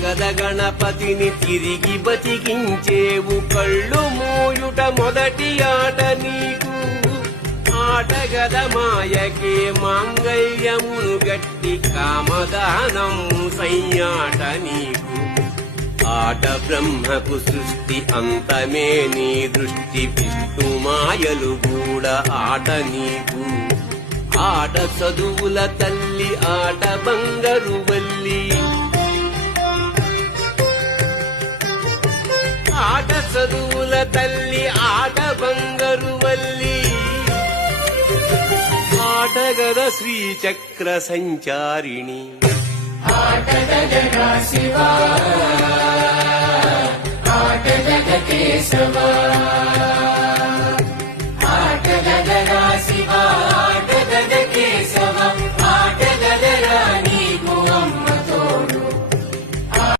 ఆటగద గణపతిని తిరిగి బతికించేవు కళ్ళు మూయుట మొదటి ఆట నీకు ఆటగద మాయకే మాంగళ్యమును గట్టి కామదానం సయ్యాట నీకు ఆట బ్రహ్మకు సృష్టి అంతమే నీ దృష్టి విష్ణు మాయలు కూడా ఆట నీకు ఆట చదువుల తల్లి ఆట బంగారు వల్లి ఆట చదువుల తల్లి ఆట బంగారు వల్లి ఆటగద శ్రీచక్ర సంచారిణి ఆటగదగా శివ